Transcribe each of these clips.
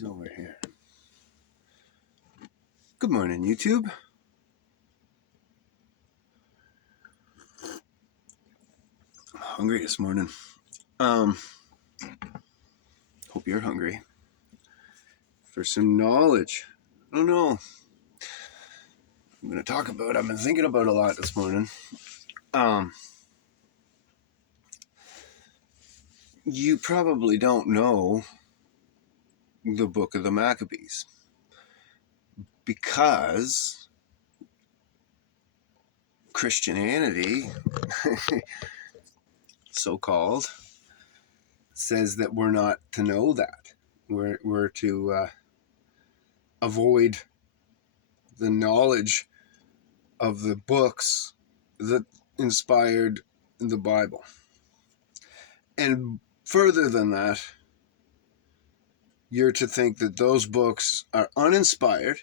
Who's over here? Good morning, YouTube. I'm hungry this morning. Hope you're hungry for some knowledge. I don't know. I'm going to talk about. I've been thinking about a lot this morning. You probably don't know the Book of the Maccabees because Christianity, so-called, says that we're not to know that. We're to avoid the knowledge of the books that inspired the Bible. And further than that, you're to think that those books are uninspired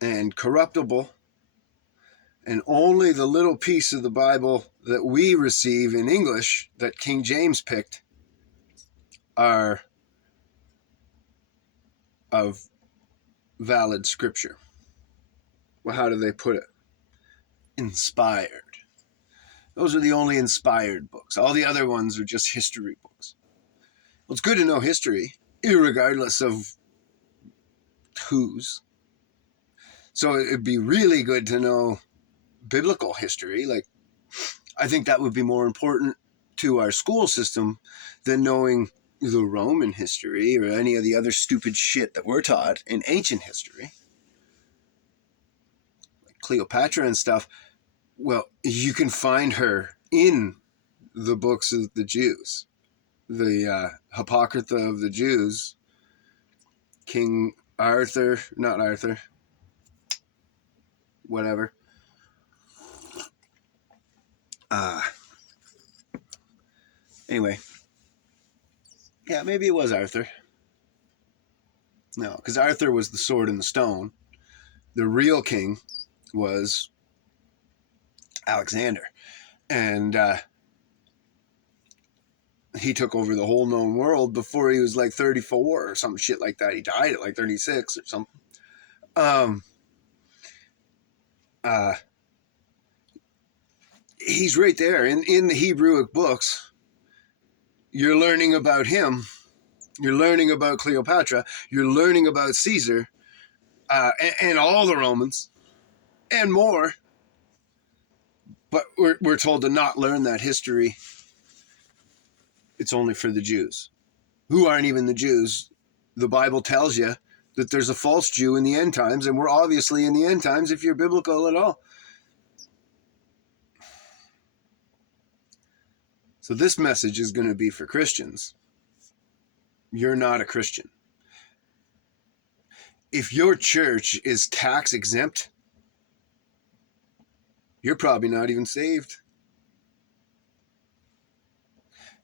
and corruptible, and only the little piece of the Bible that we receive in English that King James picked are of valid scripture. Well, how do they put it? Inspired. Those are the only inspired books. All the other ones are just history books. Well, it's good to know history, irregardless of whose. So it'd be really good to know biblical history. Like, I think that would be more important to our school system than knowing the Roman history or any of the other stupid shit that we're taught in ancient history. Like Cleopatra and stuff. Well, you can find her in the books of the Jews. The Apocrypha of the Jews, King Arthur, not Arthur, whatever. Anyway, yeah, maybe it was Arthur. No, because Arthur was the sword and the stone. The real king was Alexander. And he took over the whole known world before he was like 34 or some shit like that. He died at like 36 or something. He's right there in the Hebrewic books. You're learning about him. You're learning about Cleopatra. You're learning about Caesar and all the Romans and more. But we're told to not learn that history. It's only for the Jews, who aren't even the Jews. The Bible tells you that there's a false Jew in the end times, and we're obviously in the end times if you're biblical at all. So this message is going to be for Christians. You're not a Christian. If your church is tax exempt, you're probably not even saved.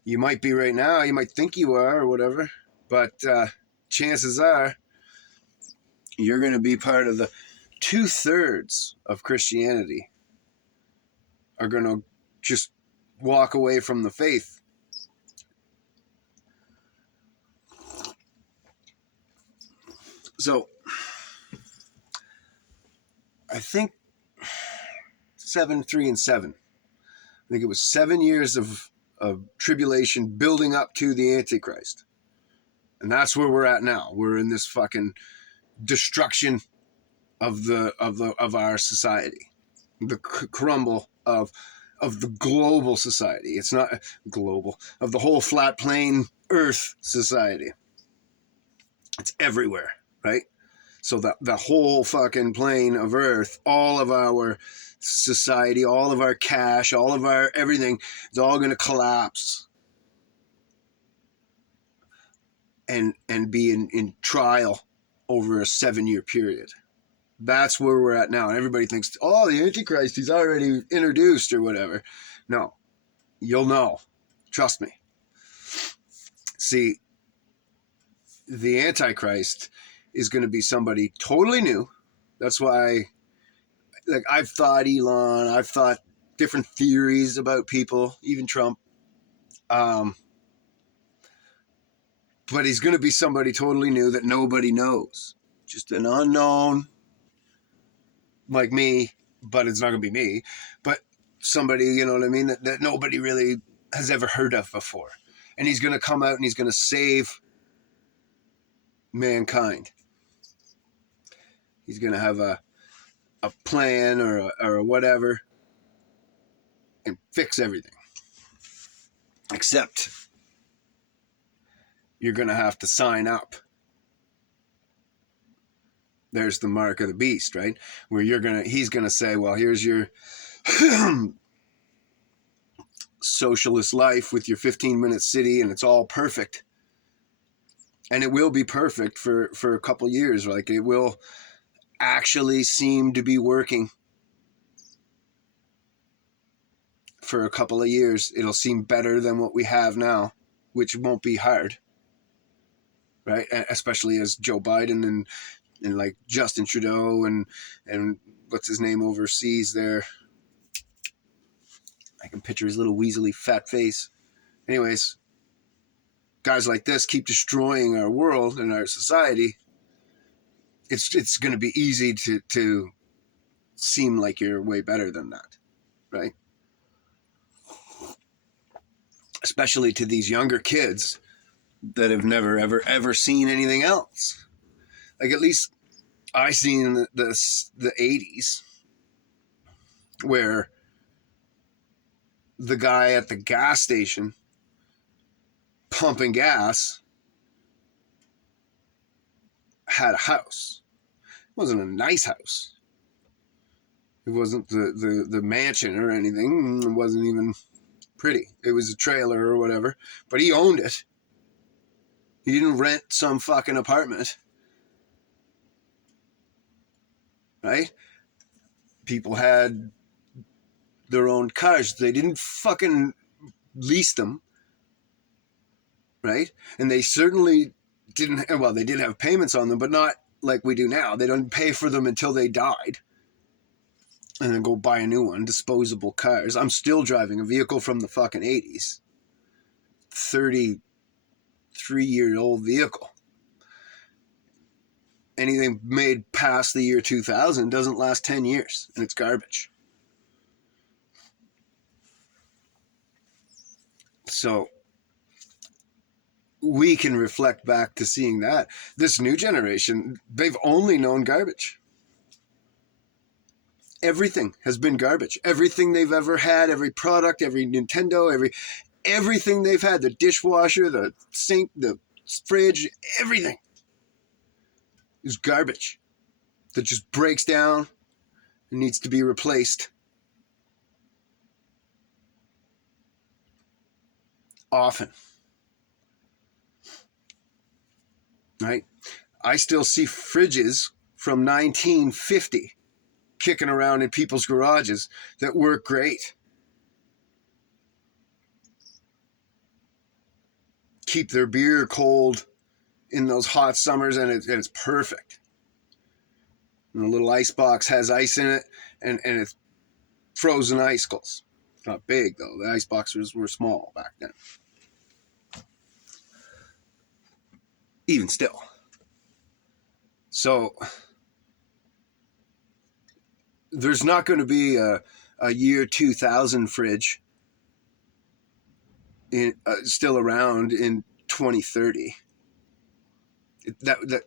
You might be right now, you might think you are or whatever, but chances are you're going to be part of the 2/3 of Christianity are going to just walk away from the faith. So I think 7, 3, and 7. I think it was 7 years of tribulation building up to the Antichrist. And that's where we're at now. We're in this fucking destruction of our society. The crumble of the global society. It's not global, of the whole flat plane Earth society. It's everywhere, right? So the whole fucking plane of Earth, all of our society, all of our cash, all of our everything is all going to collapse and be in trial over a 7-year period. That's where we're at now. And everybody thinks, oh, the Antichrist, he's already introduced or whatever. No, you'll know. Trust me. See, the Antichrist is going to be somebody totally new. That's why, like, I've thought Elon, I've thought different theories about people, even Trump. but he's going to be somebody totally new that nobody knows. Just an unknown, like me, but it's not going to be me, but somebody, you know what I mean, that nobody really has ever heard of before. And he's going to come out and he's going to save mankind. He's going to have a plan or whatever and fix everything. Except you're going to have to sign up. There's the mark of the beast, right? Where he's going to say, well, here's your socialist life with your 15-minute city, and it's all perfect. And it will be perfect for a couple years. Like, it will actually seem to be working for a couple of years. It'll seem better than what we have now, which won't be hard, right? Especially as Joe Biden and like Justin Trudeau and what's his name overseas there. I can picture his little weaselly fat face. Anyways, guys like this keep destroying our world and our society. It's going to be easy to seem like you're way better than that, right? Especially to these younger kids that have never, ever seen anything else. Like, at least I seen the 80s where the guy at the gas station pumping gas had a house. It wasn't a nice house. It wasn't the mansion or anything. It wasn't even pretty. It was a trailer or whatever, but he owned it. He didn't rent some fucking apartment, right? People had their own cars. They didn't fucking lease them, right? And they certainly didn't, well, they did have payments on them, but not like we do now. They don't pay for them until they died and then go buy a new one. Disposable cars. I'm still driving a vehicle from the fucking 80s. 33-year-old vehicle. Anything made past the year 2000 doesn't last 10 years, and it's garbage. So we can reflect back to seeing that. This new generation, they've only known garbage. Everything has been garbage. Everything they've ever had, every product, every Nintendo, everything they've had, the dishwasher, the sink, the fridge, everything is garbage that just breaks down and needs to be replaced often. Right? I still see fridges from 1950 kicking around in people's garages that work great. Keep their beer cold in those hot summers, and it's perfect. And the little ice box has ice in it, and it's frozen icicles. Not big, though. The ice boxes were small back then. Even still. So there's not going to be a year 2000 fridge still around in 2030. That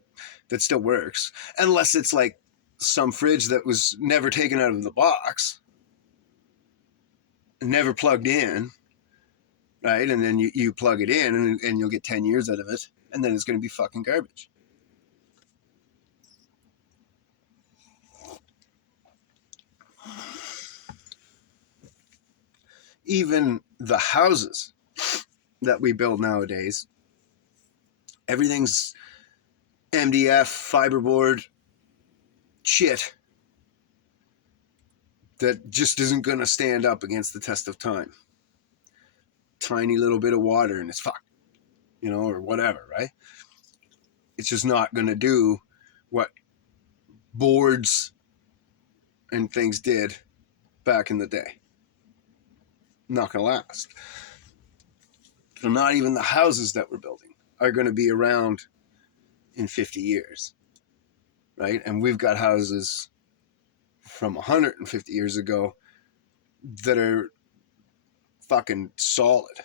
still works, unless it's like some fridge that was never taken out of the box, never plugged in, right? And then you plug it in and you'll get 10 years out of it, and then it's going to be fucking garbage. Even the houses that we build nowadays, everything's MDF, fiberboard shit that just isn't going to stand up against the test of time. Tiny little bit of water and it's fucked, or whatever, right? It's just not going to do what boards and things did back in the day. Not going to last. So not even the houses that we're building. are going to be around in 50 years, right? And we've got houses from 150 years ago that are fucking solid.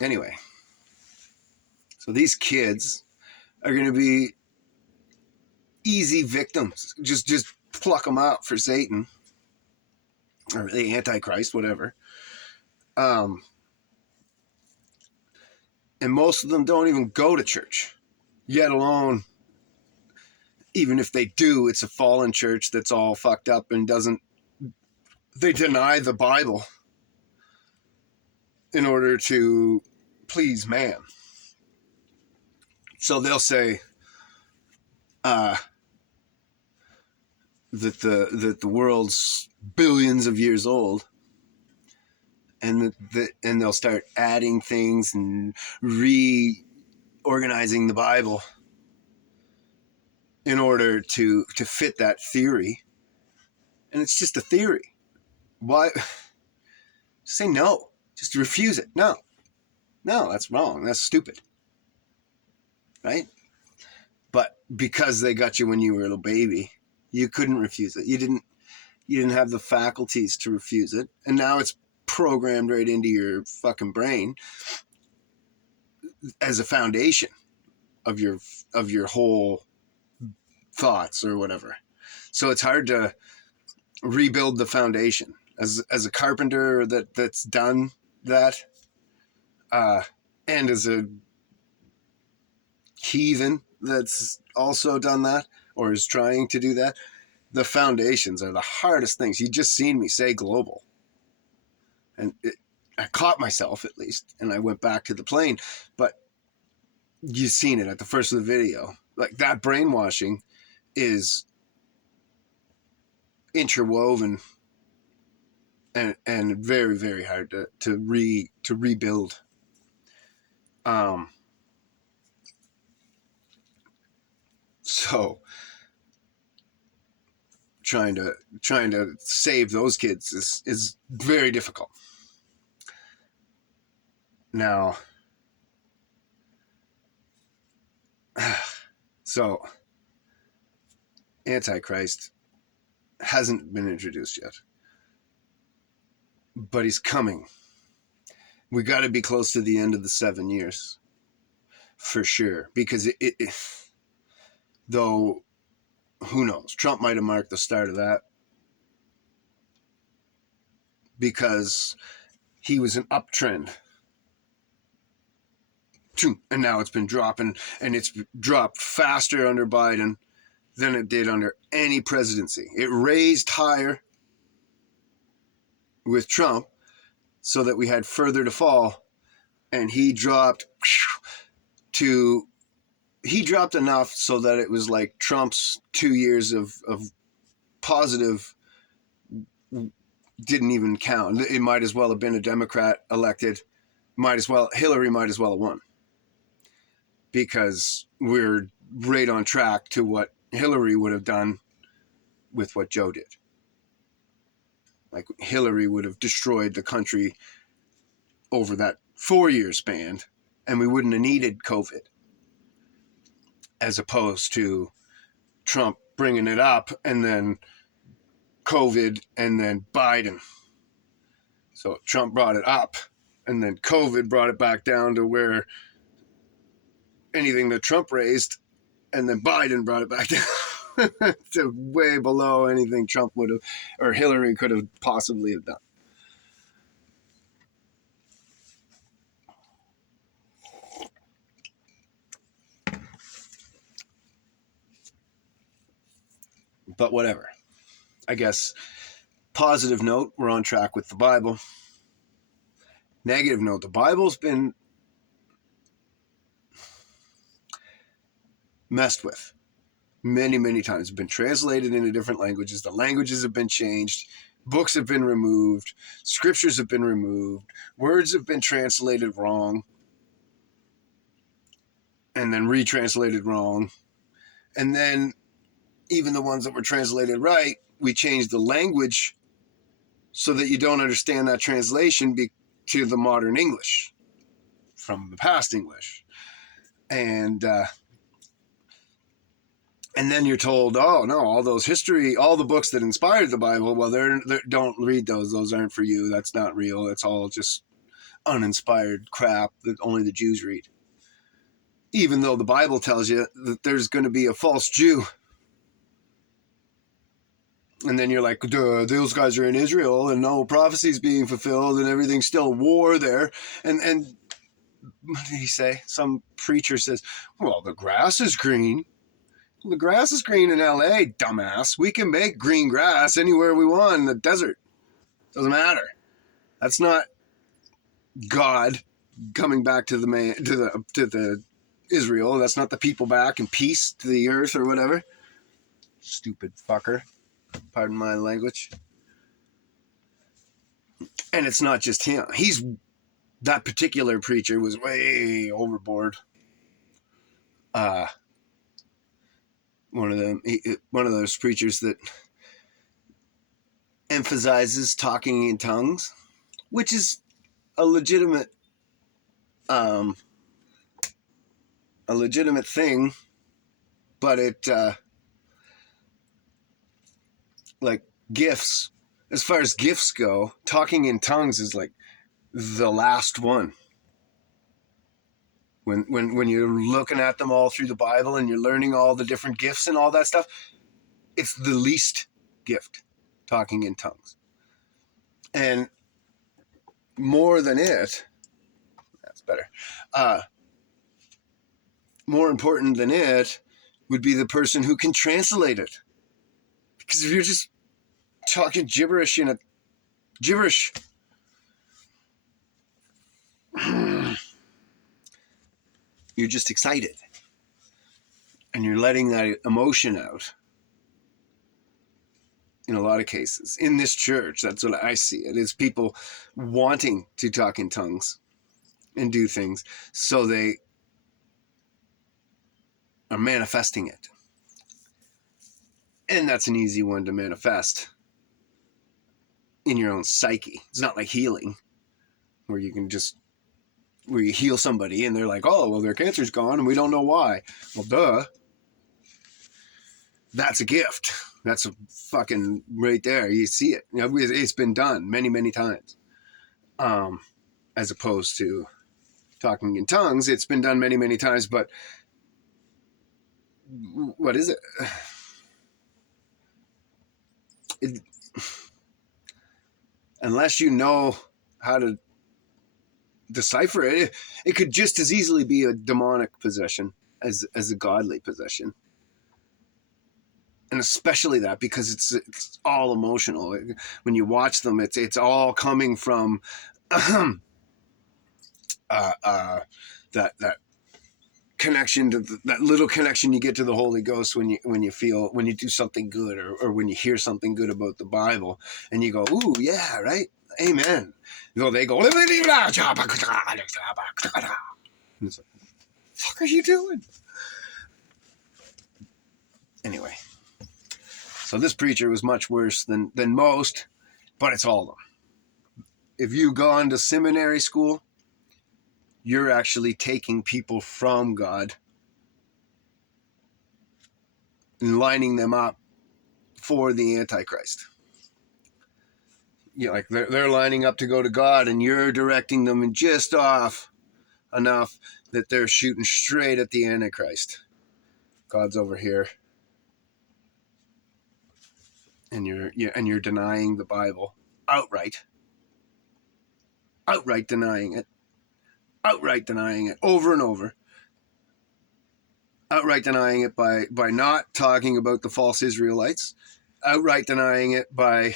Anyway, so these kids are going to be easy victims. Just pluck them out for Satan or the Antichrist, whatever. And most of them don't even go to church, yet alone, even if they do, it's a fallen church that's all fucked up and they deny the Bible in order to please man. So they'll say that the world's billions of years old, and and they'll start adding things and reorganizing the Bible in order to fit that theory. And it's just a theory. Why? Just say no. Just refuse it. No, that's wrong. That's stupid. Right? But because they got you when you were a little baby, you couldn't refuse it. You didn't have the faculties to refuse it. And now it's programmed right into your fucking brain as a foundation of your whole thoughts or whatever. So it's hard to rebuild the foundation. As a carpenter that's done that, and as a heathen that's also done that or is trying to do that, the foundations are the hardest things. You just seen me say global, and I caught myself at least, and I went back to the plane. But you've seen it at the first of the video. Like, that brainwashing is interwoven and very, very hard to rebuild. So trying to save those kids is very difficult. Now, so Antichrist hasn't been introduced yet, but he's coming. We got to be close to the end of the 7 years for sure, because it though, who knows? Trump might have marked the start of that, because he was an uptrend, and now it's been dropping, and it's dropped faster under Biden than it did under any presidency. It raised higher with Trump so that we had further to fall, and he dropped enough so that it was like Trump's 2 years of positive didn't even count. It might as well have been a Democrat elected. Hillary might as well have won, because we're right on track to what Hillary would have done with what Joe did. Like, Hillary would have destroyed the country over that 4-year span, and we wouldn't have needed COVID, as opposed to Trump bringing it up, and then COVID, and then Biden. So Trump brought it up, and then COVID brought it back down to where anything that Trump raised, and then Biden brought it back down to way below anything Trump would have, or Hillary could have possibly have done. But whatever. I guess, positive note, we're on track with the Bible. Negative note, the Bible's been messed with many, many times. It's been translated into different languages. The languages have been changed. Books have been removed. Scriptures have been removed. Words have been translated wrong, and then retranslated wrong. And then even the ones that were translated right, we changed the language so that you don't understand that translation to the modern English from the past English. And then you're told, oh no, all those history, all the books that inspired the Bible, well, they're don't read those. Those aren't for you. That's not real. That's all just uninspired crap that only the Jews read. Even though the Bible tells you that there's going to be a false Jew. And then you're like, duh, those guys are in Israel and no prophecy's being fulfilled and everything's still war there. And what did he say? Some preacher says, well, the grass is green. The grass is green in LA, dumbass. We can make green grass anywhere we want in the desert. Doesn't matter. That's not God coming back to the Israel. That's not the people back and peace to the earth or whatever. Stupid fucker. Pardon my language. And it's not just him. That particular preacher was way overboard. One of those preachers that emphasizes talking in tongues, which is a legitimate thing, but it like gifts, as far as gifts go, talking in tongues is like the last one. When you're looking at them all through the Bible and you're learning all the different gifts and all that stuff, it's the least gift, talking in tongues. And more than it, that's better, more important than it would be the person who can translate it. Because if you're just talking gibberish you're just excited. And you're letting that emotion out. In a lot of cases. In this church, that's what I see it. Is people wanting to talk in tongues and do things. So they are manifesting it. And that's an easy one to manifest in your own psyche. It's not like healing, where you heal somebody and they're like, oh, well, their cancer's gone and we don't know why. Well, duh. That's a gift. That's a fucking right there. You see it. You know, it's been done many, many times. As opposed to talking in tongues, it's been done many, many times, but what is it? Unless you know how to decipher it, it could just as easily be a demonic possession as a godly possession. And especially that, because it's all emotional. When you watch them, it's all coming from that connection to that little connection you get to the Holy Ghost when you do something good or when you hear something good about the Bible and you go, ooh, yeah, right, amen. They go, it's like, what the fuck are you doing? Anyway, so this preacher was much worse than most, but it's all of them. If you've gone to seminary school, you're actually taking people from God and lining them up for the Antichrist. You know, like they're lining up to go to God, and you're directing them just off enough that they're shooting straight at the Antichrist. God's over here, and you're denying the Bible outright denying it over and over. Outright denying it by not talking about the false Israelites. Outright denying it by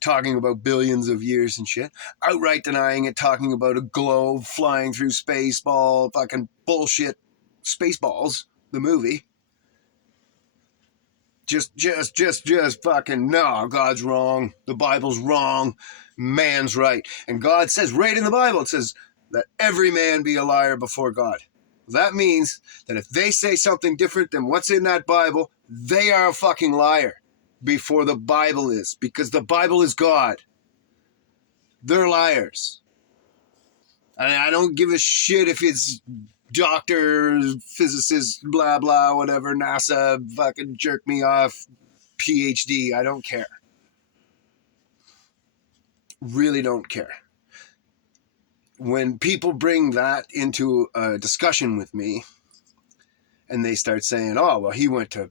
talking about billions of years and shit. Outright denying it, talking about a globe flying through space, ball, fucking bullshit, Spaceballs, the movie. Just fucking, no, God's wrong. The Bible's wrong. Man's right. And God says right in the Bible, it says, let every man be a liar before God. That means that if they say something different than what's in that Bible, they are a fucking liar before the Bible is, because the Bible is God. They're liars. And I don't give a shit if it's doctor, physicist, blah, blah, whatever, NASA, fucking jerk me off, PhD. I don't care. Really don't care. When people bring that into a discussion with me and they start saying, oh, well, he went to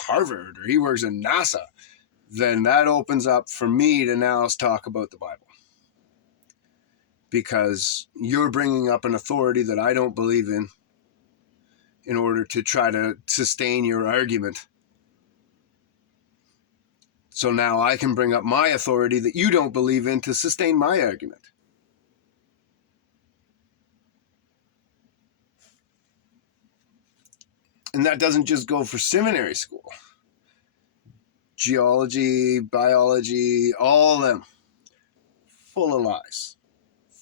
Harvard or he works in NASA, then that opens up for me to now talk about the Bible. Because you're bringing up an authority that I don't believe in order to try to sustain your argument. So now I can bring up my authority that you don't believe in to sustain my argument. And that doesn't just go for seminary school. Geology, biology, all of them. Full of lies.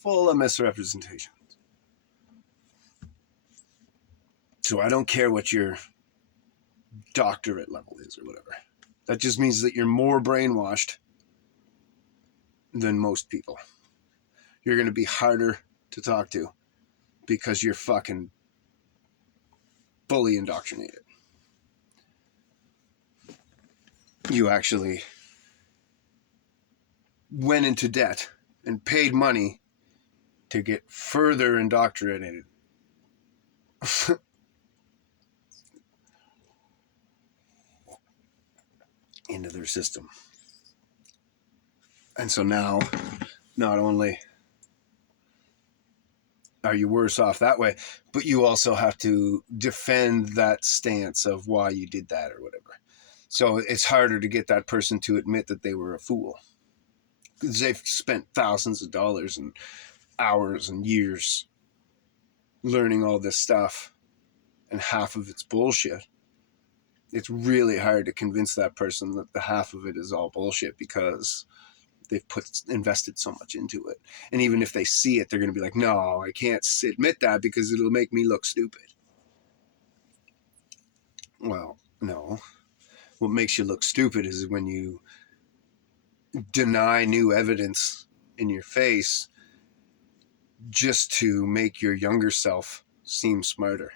Full of misrepresentation. So I don't care what your doctorate level is or whatever. That just means that you're more brainwashed than most people. You're going to be harder to talk to because you're fucking fully indoctrinated. You actually went into debt and paid money to get further indoctrinated. Into their system. And so now, not only are you worse off that way, but you also have to defend that stance of why you did that or whatever. So it's harder to get that person to admit that they were a fool. Because they've spent thousands of dollars and hours and years learning all this stuff, and half of it's bullshit. It's really hard to convince that person that the half of it is all bullshit because they've invested so much into it. And even if they see it, they're going to be like, no, I can't admit that because it'll make me look stupid. Well, no. What makes you look stupid is when you deny new evidence in your face just to make your younger self seem smarter.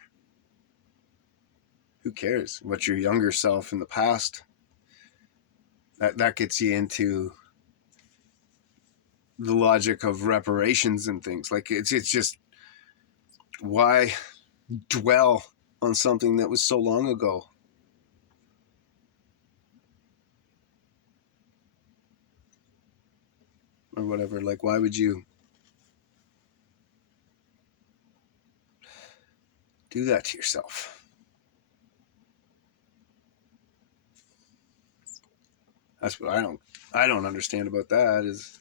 Who cares what your younger self in the past? That gets you into the logic of reparations and things. Like it's just, why dwell on something that was so long ago? Or whatever. Like, why would you do that to yourself? That's what I don't understand about that is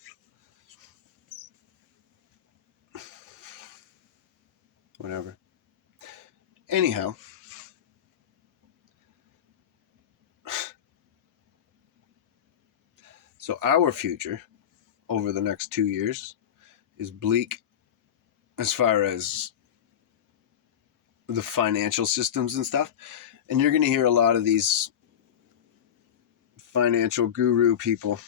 whatever. Anyhow, so our future over the next 2 years is bleak as far as the financial systems and stuff. And you're going to hear a lot of these financial guru people.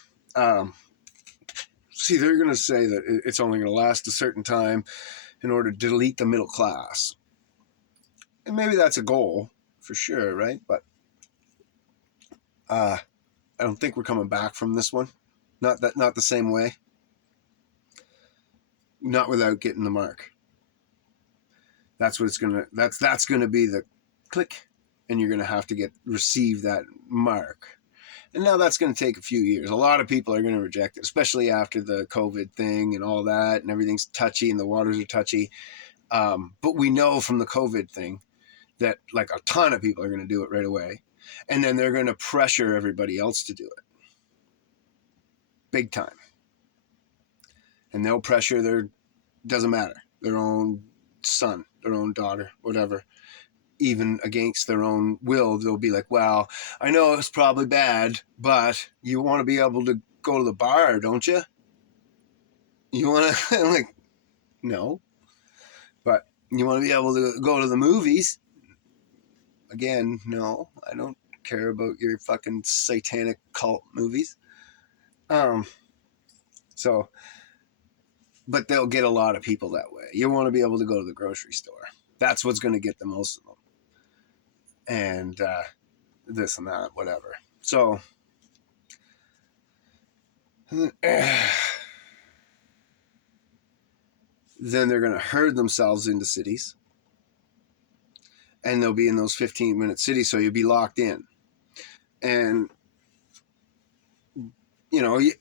See, they're going to say that it's only going to last a certain time in order to delete the middle class. And maybe that's a goal for sure, right? But I don't think we're coming back from this one. Not the same way. Not without getting the mark. That's what it's gonna. That's gonna be the click, and you're gonna have to receive that mark. And now that's going to take a few years. A lot of people are going to reject it, especially after the COVID thing and all that, and everything's touchy and the waters are touchy. But we know from the COVID thing that like a ton of people are going to do it right away. And then they're going to pressure everybody else to do it. Big time. And they'll pressure doesn't matter, their own son, their own daughter, whatever. Even against their own will, they'll be like, well, I know it's probably bad, but you want to be able to go to the bar, don't you? You want to, like, no. But you want to be able to go to the movies? Again, no. I don't care about your fucking satanic cult movies. So but they'll get a lot of people that way. You want to be able to go to the grocery store. That's what's going to get the most of them. And this and that, whatever. So then they're going to herd themselves into cities, and they'll be in those 15-minute cities, so you'll be locked in. And, you know, you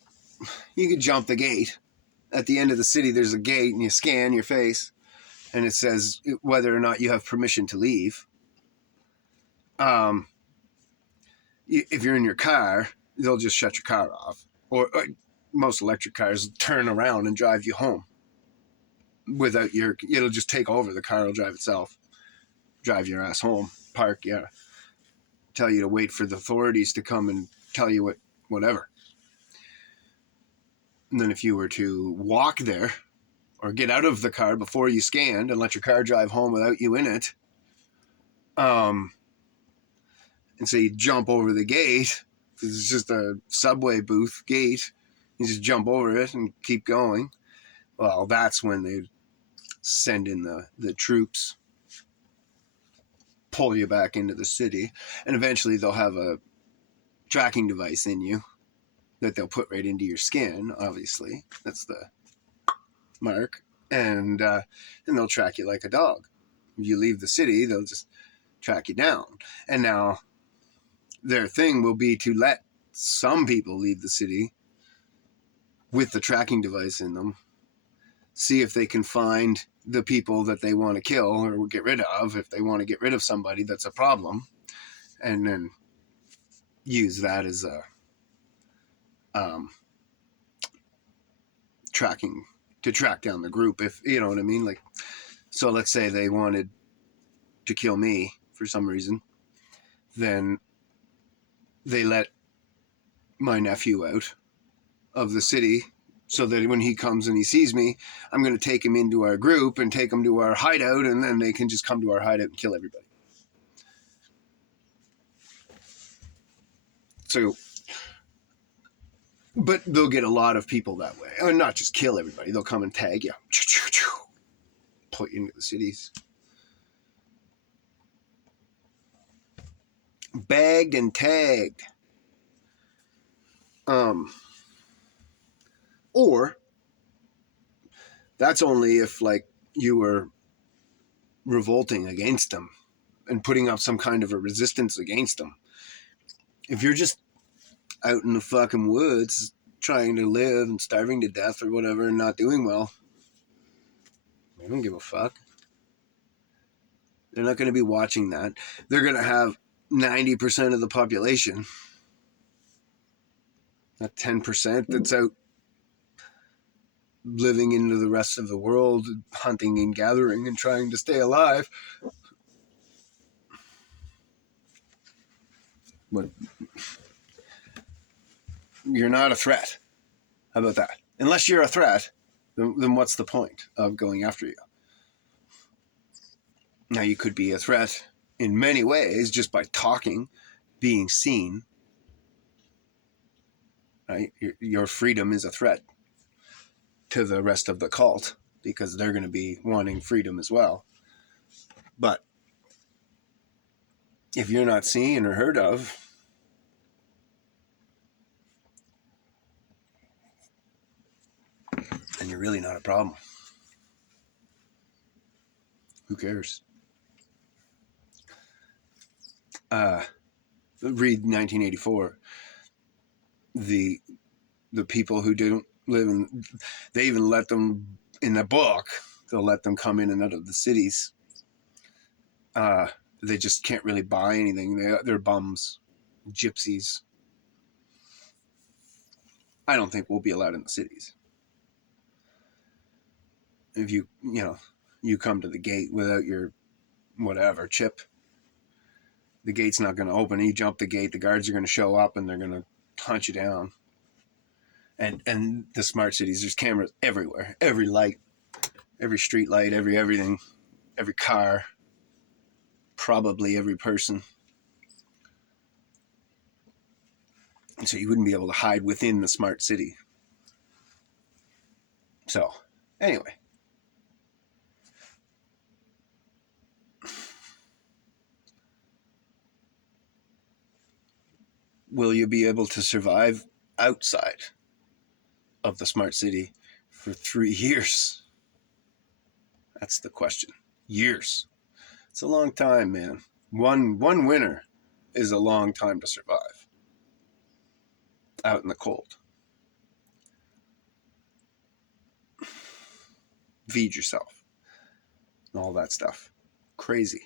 could jump the gate. At the end of the city, there's a gate, and you scan your face, and it says whether or not you have permission to leave. If you're in your car, they'll just shut your car off. Or most electric cars turn around and drive you home. It'll just take over. The car will drive itself. Drive your ass home. Park, yeah. Tell you to wait for the authorities to come and tell you whatever. And then if you were to walk there or get out of the car before you scanned and let your car drive home without you in it, and so you jump over the gate, it's just a subway booth gate, you just jump over it and keep going. Well, that's when they send in the troops, pull you back into the city, and eventually they'll have a tracking device in you that they'll put right into your skin, obviously. That's the mark. And they'll track you like a dog. If you leave the city, they'll just track you down. And now their thing will be to let some people leave the city with the tracking device in them, see if they can find the people that they want to kill or get rid of, if they want to get rid of somebody that's a problem, and then use that as a tracking to track down the group, if you know what I mean. Like, so let's say they wanted to kill me for some reason, then they let my nephew out of the city so that when he comes and he sees me, I'm going to take him into our group and take him to our hideout, and then they can just come to our hideout and kill everybody. So, but they'll get a lot of people that way. And not just kill everybody. They'll come and tag you. Put you into the cities. Bagged and tagged. Or that's only if, like, you were revolting against them and putting up some kind of a resistance against them. If you're just out in the fucking woods trying to live and starving to death or whatever and not doing well, they don't give a fuck. They're not going to be watching that. They're going to have 90% of the population, that 10% that's out living into the rest of the world, hunting and gathering and trying to stay alive. But you're not a threat. How about that? Unless you're a threat, then what's the point of going after you? Now, you could be a threat in many ways just by talking, being seen. Right? Your freedom is a threat to the rest of the cult because they're going to be wanting freedom as well. But if you're not seen or heard of, then you're really not a problem. Who cares? Read 1984. The people who didn't live in, they even let them in the book. They'll let them come in and out of the cities. They just can't really buy anything. They're bums, gypsies. I don't think we'll be allowed in the cities. If you come to the gate without your whatever chip, the gate's not going to open. You jump the gate, the guards are going to show up and they're going to hunt you down. And the smart cities, there's cameras everywhere, every light, every street light, everything, every car, probably every person. And so you wouldn't be able to hide within the smart city. So Anyway, will you be able to survive outside of the smart city for 3 years? That's the question. Years. It's a long time, man. One winter is a long time to survive out in the cold. Feed yourself and all that stuff. Crazy.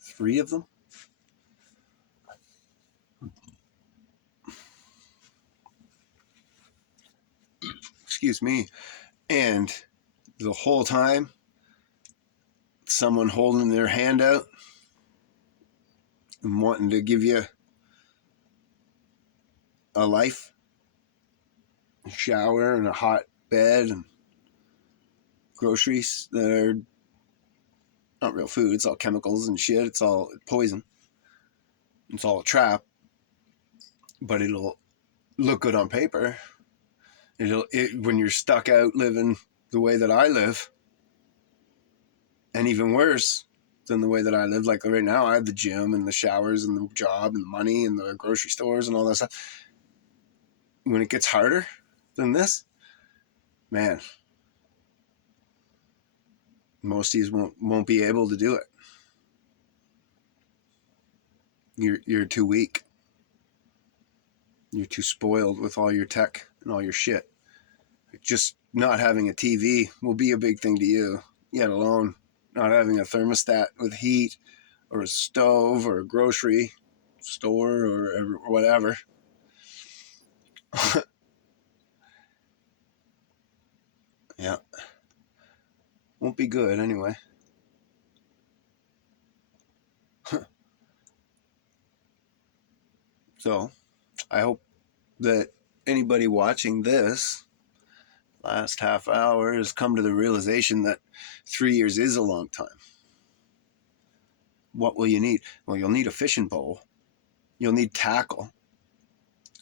3 of them? Excuse me. And the whole time, someone holding their hand out and wanting to give you a life, a shower, and a hot bed, and groceries that are not real food. It's all chemicals and shit. It's all poison. It's all a trap. But it'll look good on paper. When you're stuck out living the way that I live, and even worse than the way that I live. Like right now, I have the gym and the showers and the job and the money and the grocery stores and all that stuff. When it gets harder than this, man, most of you won't be able to do it. You're too weak. You're too spoiled with all your tech and all your shit. Just not having a TV will be a big thing to you, yet alone not having a thermostat with heat or a stove or a grocery store or whatever. Yeah. Won't be good anyway. So I hope that anybody watching this last half hour has come to the realization that 3 years is a long time. What will you need? Well, you'll need a fishing pole. You'll need tackle,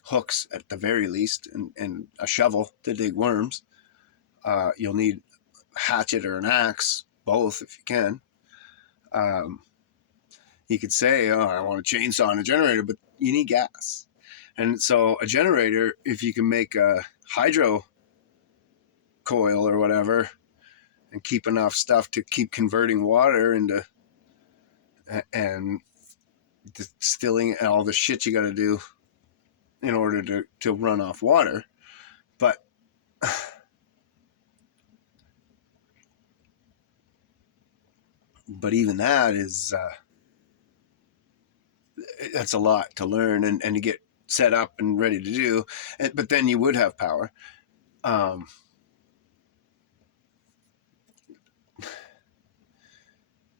hooks at the very least, and a shovel to dig worms. You'll need a hatchet or an axe, both if you can. You could say, oh, I want a chainsaw and a generator, but you need gas. And so a generator, if you can make a hydro coil or whatever and keep enough stuff to keep converting water into and distilling and all the shit you got to do in order to run off water. But even that is that's a lot to learn and to get set up and ready to do. But then you would have power.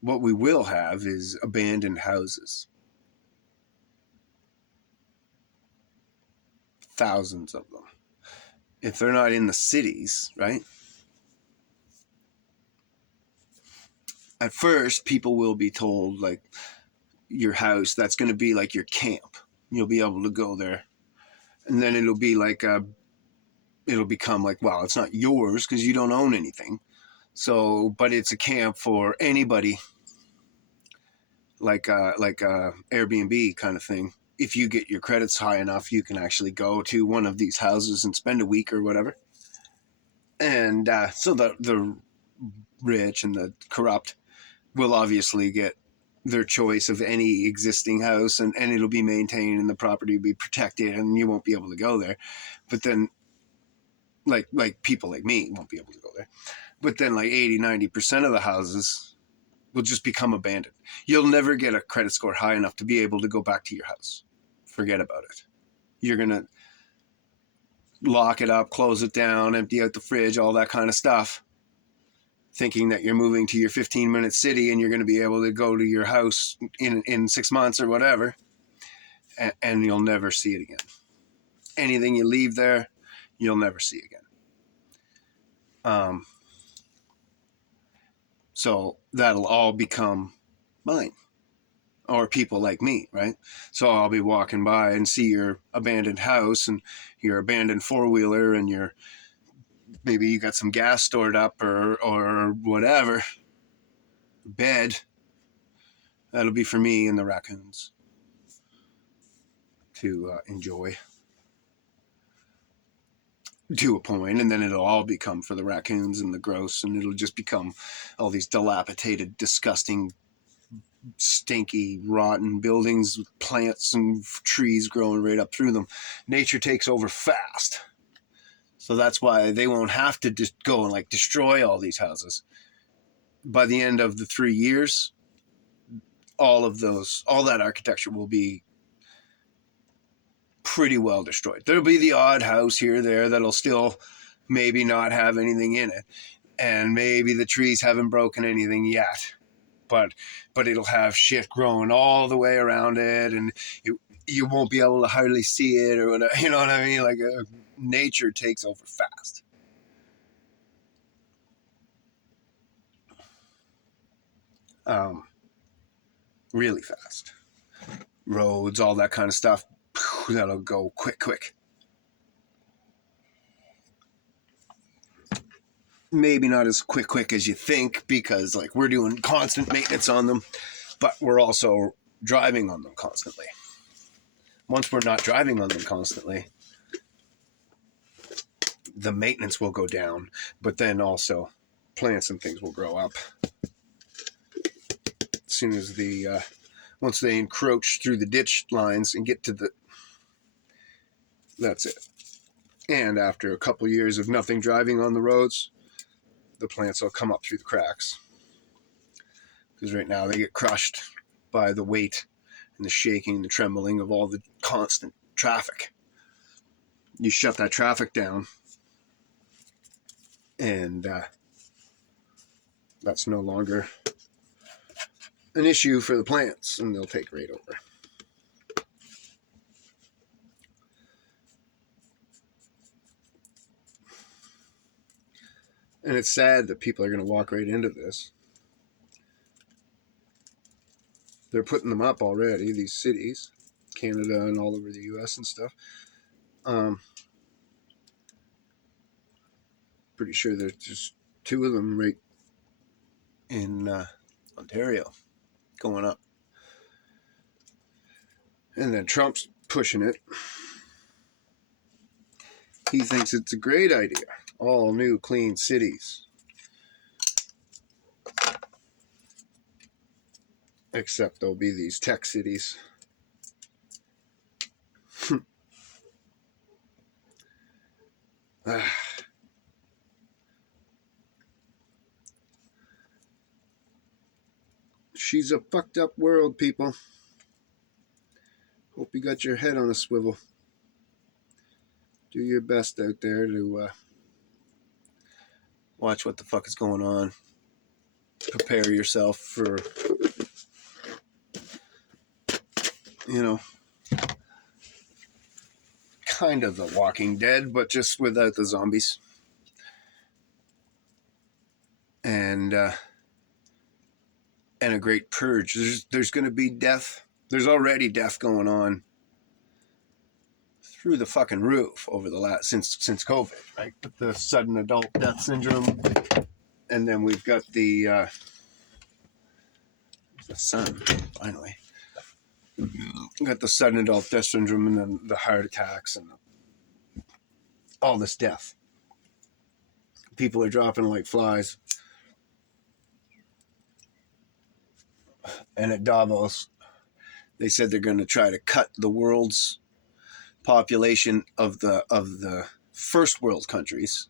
What we will have is abandoned houses. Thousands of them. If they're not in the cities, right? At first, people will be told, like, your house, that's going to be like your camp. You'll be able to go there. And then it'll be like it'll become like, well, it's not yours because you don't own anything. So, but it's a camp for anybody, like Airbnb kind of thing. If you get your credits high enough, you can actually go to one of these houses and spend a week or whatever. And so the rich and the corrupt will obviously get their choice of any existing house, and it'll be maintained and the property will be protected and you won't be able to go there. But then like people like me won't be able to go there. But then like 80-90% of the houses will just become abandoned. You'll never get a credit score high enough to be able to go back to your house. Forget about it. You're going to lock it up, close it down, empty out the fridge, all that kind of stuff, thinking that you're moving to your 15-minute city and you're going to be able to go to your house in 6 months or whatever, and you'll never see it again. Anything you leave there, you'll never see again. So that'll all become mine. or people like me, right? So I'll be walking by and see your abandoned house and your abandoned four-wheeler and your maybe you got some gas stored up or whatever bed. That'll be for me and the raccoons to enjoy to a point, and then it'll all become for the raccoons and the gross, and it'll just become all these dilapidated, disgusting, stinky, rotten buildings with plants and trees growing right up through them. Nature takes over fast. So that's why they won't have to just go and like destroy all these houses. By the end of the 3 years, all that architecture will be pretty well destroyed. There'll be the odd house here or there that'll still maybe not have anything in it. And maybe the trees haven't broken anything yet. But it'll have shit growing all the way around it, and you won't be able to hardly see it or whatever. You know what I mean? Like nature takes over fast. Really fast. Roads, all that kind of stuff, that'll go quick. Maybe not as quick as you think, because like we're doing constant maintenance on them, but we're also driving on them constantly. Once we're not driving on them constantly, the maintenance will go down, but then also plants and things will grow up. As soon as once they encroach through the ditch lines and get to that's it. And after a couple years of nothing driving on the roads, the plants will come up through the cracks. Because right now they get crushed by the weight and the shaking and the trembling of all the constant traffic. You shut that traffic down, and that's no longer an issue for the plants, and they'll take right over. And it's sad that people are going to walk right into this. They're putting them up already, these cities, Canada and all over the US and stuff. Pretty sure there's just 2 of them right in Ontario going up. And then Trump's pushing it. He thinks it's a great idea. All new clean cities. Except there'll be these tech cities. She's a fucked up world, people. Hope you got your head on a swivel. Do your best out there to watch what the fuck is going on. Prepare yourself for, kind of The Walking Dead, but just without the zombies. And a great purge. There's going to be death. There's already death going on through the fucking roof over the since COVID, right? With the sudden adult death syndrome, and then we've got the sun. Finally, we got the sudden adult death syndrome, and then the heart attacks and all this death. People are dropping like flies. And at Davos, they said they're going to try to cut the world's population of the first world countries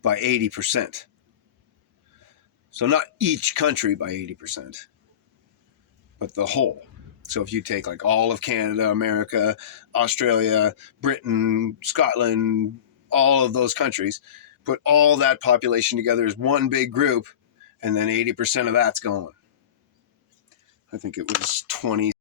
by 80%. So not each country by 80%, but the whole. So if you take like all of Canada, America, Australia, Britain, Scotland, all of those countries, put all that population together as one big group, and then 80% of that's gone. I think it was 20